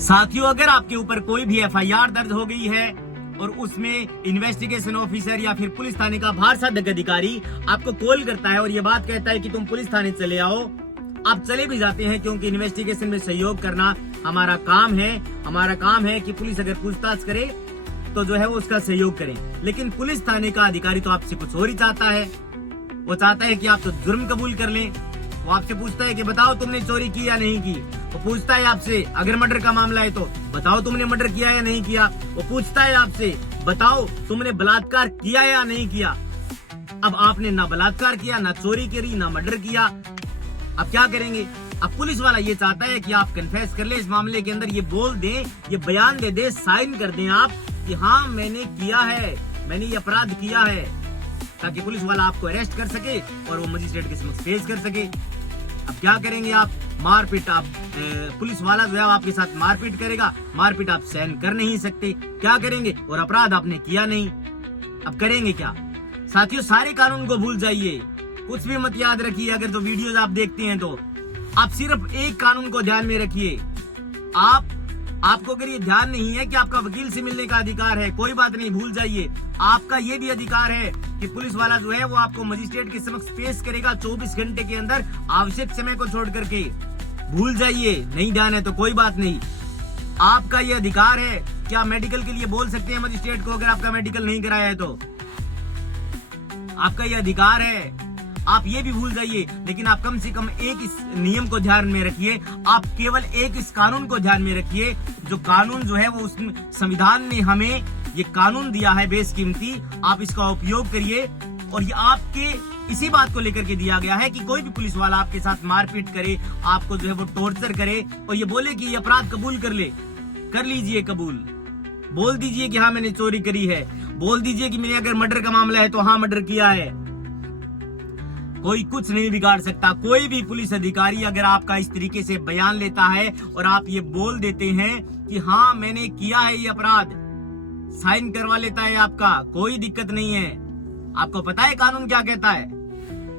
साथियों, अगर आपके ऊपर कोई भी एफआईआर दर्ज हो गई है और उसमें इन्वेस्टिगेशन ऑफिसर या फिर पुलिस थाने का भारसाधक अधिकारी आपको कॉल करता है और ये बात कहता है कि तुम पुलिस थाने चले आओ, आप चले भी जाते हैं क्योंकि इन्वेस्टिगेशन में सहयोग करना हमारा काम है। हमारा काम है कि पुलिस अगर पूछताछ करे तो जो है वो उसका सहयोग करें। लेकिन पुलिस थाने का अधिकारी तो आपसे कुछ और ही चाहता है। वो चाहता है कि आप तो जुर्म कबूल कर लें। वो आपसे पूछता है कि बताओ तुमने चोरी की या नहीं की। वो पूछता है आपसे, अगर मर्डर का मामला है तो बताओ तुमने मर्डर किया या नहीं किया। वो पूछता है आपसे, बताओ तुमने बलात्कार किया या नहीं किया। अब आपने ना बलात्कार किया, ना चोरी करी, ना मर्डर किया, अब क्या करेंगे? अब पुलिस वाला ये चाहता है कि आप कन्फेस कर ले इस मामले के अंदर, ये बोल दें, ये बयान दे दे, साइन कर दें आप कि हाँ मैंने किया है, मैंने ये अपराध किया है, ताकि पुलिस वाला आपको अरेस्ट कर सके और वो मजिस्ट्रेट के समक्ष पेश कर सके। अब क्या करेंगे आप? मारपीट। आप पुलिस वाला जो है आपके साथ मारपीट करेगा, मारपीट आप सहन कर नहीं सकते, क्या करेंगे? और अपराध आपने किया नहीं, अब करेंगे क्या? साथियों, सारे कानून को भूल जाइए, कुछ भी मत याद रखिए। अगर तो वीडियोस आप देखते हैं तो आप सिर्फ एक कानून को ध्यान में रखिए। आपको अगर ये ध्यान नहीं है कि आपका वकील से मिलने का अधिकार है, कोई बात नहीं, भूल जाइए। आपका ये भी अधिकार है कि पुलिस वाला जो है वो आपको मजिस्ट्रेट के समक्ष पेश करेगा 24 घंटे के अंदर, आवश्यक समय को छोड़ करके। भूल जाइए, नहीं ध्यान है तो कोई बात नहीं। आपका ये अधिकार है कि आप मेडिकल के लिए बोल सकते हैं मजिस्ट्रेट को, अगर आपका मेडिकल नहीं कराया है तो आपका ये अधिकार है। आप ये भी भूल जाइए, लेकिन आप कम से कम एक इस नियम को ध्यान में रखिए। आप केवल एक इस कानून को ध्यान में रखिए, जो कानून जो है वो उस संविधान ने हमें ये कानून दिया है बेशकीमती, आप इसका उपयोग करिए। और ये आपके इसी बात को लेकर के दिया गया है कि कोई भी पुलिस वाला आपके साथ मारपीट करे, आपको जो है वो टॉर्चर करे और ये बोले कि ये अपराध कबूल कर ले, कर लीजिए कबूल। बोल दीजिए कि हाँ मैंने चोरी करी है, बोल दीजिए कि मैंने अगर मर्डर का मामला है तो हाँ मर्डर किया है। कोई कुछ नहीं बिगाड़ सकता। कोई भी पुलिस अधिकारी अगर आपका इस तरीके से बयान लेता है और आप ये बोल देते हैं कि हाँ मैंने किया है ये अपराध, साइन करवा लेता है आपका, कोई दिक्कत नहीं है। आपको पता है कानून क्या कहता है?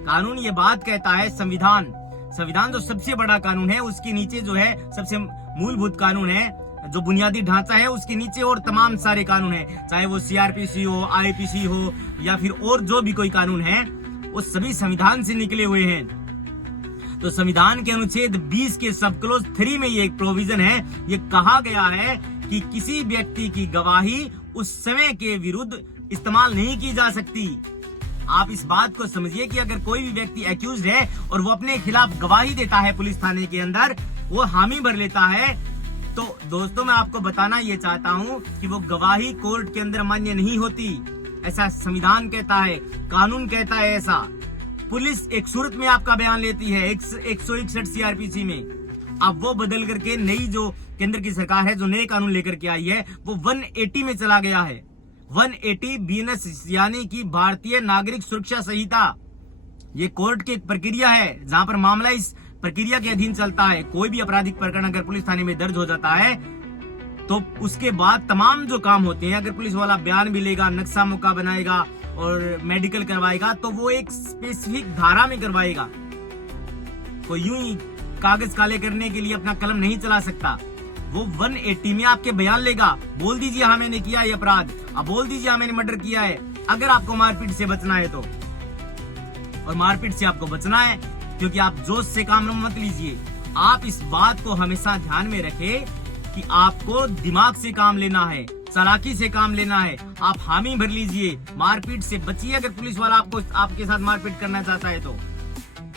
कानून ये बात कहता है, संविधान जो सबसे बड़ा कानून है, उसके नीचे जो है सबसे मूलभूत कानून है, जो बुनियादी ढांचा है, उसके नीचे और तमाम सारे कानून है, चाहे वो सीआरपीसी हो, आईपीसी हो या फिर और जो भी कोई कानून है, वो सभी संविधान से निकले हुए हैं। तो संविधान के अनुच्छेद 20 के सब क्लोज 3 में ये एक प्रोविजन है। ये कहा गया है कि किसी व्यक्ति की गवाही उस समय के विरुद्ध इस्तेमाल नहीं की जा सकती। आप इस बात को समझिए कि अगर कोई भी व्यक्ति एक्यूज्ड है और वो अपने खिलाफ गवाही देता है पुलिस थाने के अंदर, वो हामी भर लेता है, तो दोस्तों मैं आपको बताना ये चाहता हूँ कि वो गवाही कोर्ट के अंदर मान्य नहीं होती। ऐसा संविधान कहता है, कानून कहता है ऐसा। पुलिस एक सूरत में आपका बयान लेती है 161 सीआरपीसी में। अब वो बदल करके नई जो केंद्र की सरकार है, जो नए कानून लेकर के आई है, वो 180 में चला गया है। 180 BNS यानी कि भारतीय नागरिक सुरक्षा संहिता। ये कोर्ट की एक प्रक्रिया है जहां पर मामला इस प्रक्रिया के अधीन चलता है। कोई भी आपराधिक प्रकरण अगर पुलिस थाने में दर्ज हो जाता है तो उसके बाद तमाम जो काम होते हैं, अगर पुलिस वाला बयान भी लेगा, नक्शा मुक्का बनाएगा और मेडिकल करवाएगा, तो वो एक स्पेसिफिक धारा में करवाएगा। कोई यूं ही कागज काले करने के लिए अपना कलम नहीं चला सकता। वो 180 में आपके बयान लेगा, बोल दीजिए हाँ मैंने किया ये अपराध, अब बोल दीजिए हाँ मैंने मर्डर किया है, अगर आपको मारपीट से बचना है तो। और मारपीट से आपको बचना है क्योंकि आप जोश से काम मत लीजिए। आप इस बात को हमेशा ध्यान में रखें कि आपको दिमाग से काम लेना है, चालाकी से काम लेना है। आप हामी भर लीजिए, मारपीट से बचिए। अगर पुलिस वाला आपको आपके साथ मारपीट करना चाहता है तो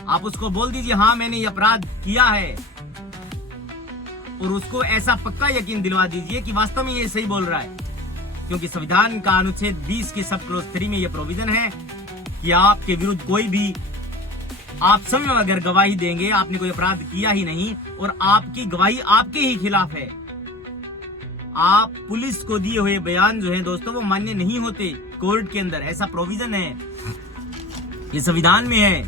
आप उसको बोल दीजिए हाँ मैंने ये अपराध किया है, और उसको ऐसा पक्का यकीन दिलवा दीजिए कि वास्तव में ये सही बोल रहा है। क्योंकि संविधान का अनुच्छेद 20 के सब क्लोज 3 में ये प्रोविजन है कि आपके विरुद्ध कोई भी, आप समय में अगर गवाही देंगे, आपने कोई अपराध किया ही नहीं और आपकी गवाही आपके ही खिलाफ है, आप पुलिस को दिए हुए बयान जो है दोस्तों वो मान्य नहीं होते कोर्ट के अंदर। ऐसा प्रोविजन है, ये संविधान में है।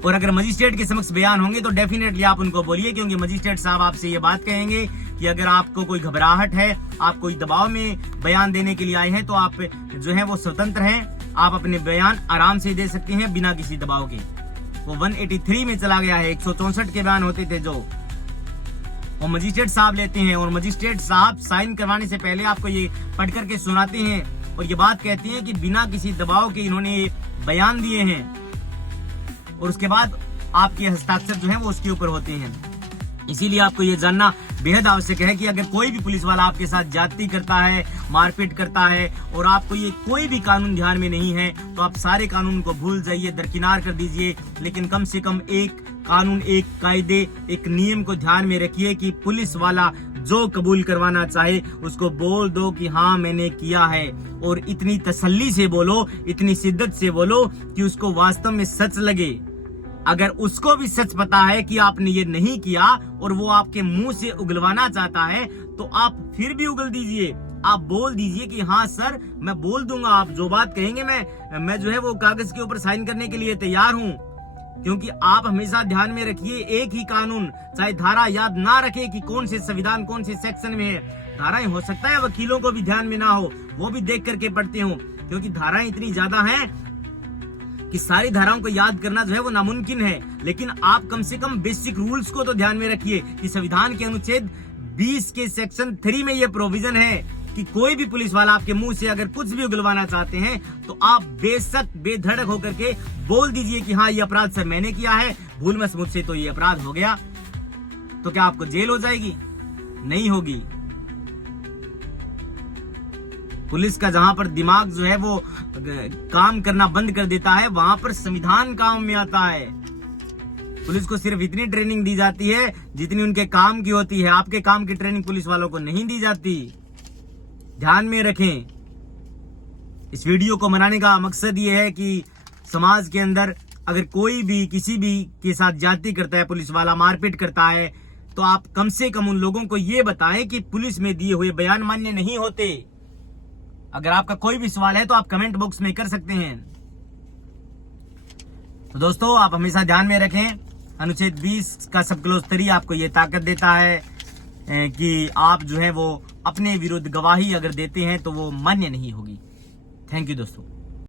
और अगर मजिस्ट्रेट के समक्ष बयान होंगे तो डेफिनेटली आप उनको बोलिए, क्योंकि मजिस्ट्रेट साहब आपसे ये बात कहेंगे कि अगर आपको कोई घबराहट है, आप कोई दबाव में बयान देने के लिए आए हैं, तो आप जो है वो स्वतंत्र हैं, आप अपने बयान आराम से दे सकते हैं बिना किसी दबाव के। वो 183 में चला गया है, 164 के बयान होते थे जो, वो मजिस्ट्रेट साहब लेते हैं और मजिस्ट्रेट साहब साइन करवाने से पहले आपको ये पढ़ करके सुनाते हैं और ये बात कहते हैं कि बिना किसी दबाव के इन्होंने बयान दिए हैं और उसके बाद आपके हस्ताक्षर जो है वो उसके ऊपर होते हैं। इसीलिए आपको ये जानना बेहद आवश्यक है कि अगर कोई भी पुलिस वाला आपके साथ ज्यादती करता है, मारपीट करता है और आपको ये कोई भी कानून ध्यान में नहीं है तो आप सारे कानून को भूल जाइए, दरकिनार कर दीजिए। लेकिन कम से कम एक कानून, एक कायदे, एक नियम को ध्यान में रखिए कि पुलिस वाला जो कबूल करवाना चाहे उसको बोल दो कि हाँ मैंने किया है, और इतनी तसल्ली से बोलो, इतनी शिद्दत से बोलो कि उसको वास्तव में सच लगे। अगर उसको भी सच पता है कि आपने ये नहीं किया और वो आपके मुंह से उगलवाना चाहता है तो आप फिर भी उगल दीजिए, आप बोल दीजिए कि हाँ सर मैं बोल दूंगा, आप जो बात कहेंगे मैं जो है वो कागज के ऊपर साइन करने के लिए तैयार हूँ। क्योंकि आप हमेशा ध्यान में रखिए एक ही कानून, चाहे धारा याद ना रखे कि कौन से संविधान कौन से सेक्शन में है। धाराएं हो सकता है वकीलों को भी ध्यान में ना हो, वो भी देख करके पढ़ते हो, क्योंकि धाराएं इतनी ज्यादा हैं कि सारी धाराओं को याद करना जो है वो नामुमकिन है। लेकिन आप कम से कम बेसिक रूल्स को तो ध्यान में रखिए कि संविधान के अनुच्छेद 20 के सेक्शन 3 में ये प्रोविजन है कि कोई भी पुलिस वाला आपके मुंह से अगर कुछ भी उगलवाना चाहते हैं तो आप बेशक बेधड़क होकर के बोल दीजिए कि हाँ ये अपराध सर मैंने किया है, भूलवश मुझसे तो ये अपराध हो गया। तो क्या आपको जेल हो जाएगी? नहीं होगी। पुलिस का जहां पर दिमाग जो है वो काम करना बंद कर देता है वहां पर संविधान काम में आता है। पुलिस को सिर्फ इतनी ट्रेनिंग दी जाती है जितनी उनके काम की होती है। आपके काम की ट्रेनिंग पुलिस वालों को नहीं दी जाती, ध्यान में रखें। इस वीडियो को बनाने का मकसद ये है कि समाज के अंदर अगर कोई भी किसी भी के साथ ज्यादती करता है, पुलिस वाला मारपीट करता है, तो आप कम से कम उन लोगों को ये बताएं कि पुलिस में दिए हुए बयान मान्य नहीं होते। अगर आपका कोई भी सवाल है तो आप कमेंट बॉक्स में कर सकते हैं। तो दोस्तों आप हमेशा ध्यान में रखें, अनुच्छेद 20 का सब क्लोज 3 आपको ये ताकत देता है कि आप जो है वो अपने विरुद्ध गवाही अगर देते हैं तो वो मान्य नहीं होगी। थैंक यू दोस्तों।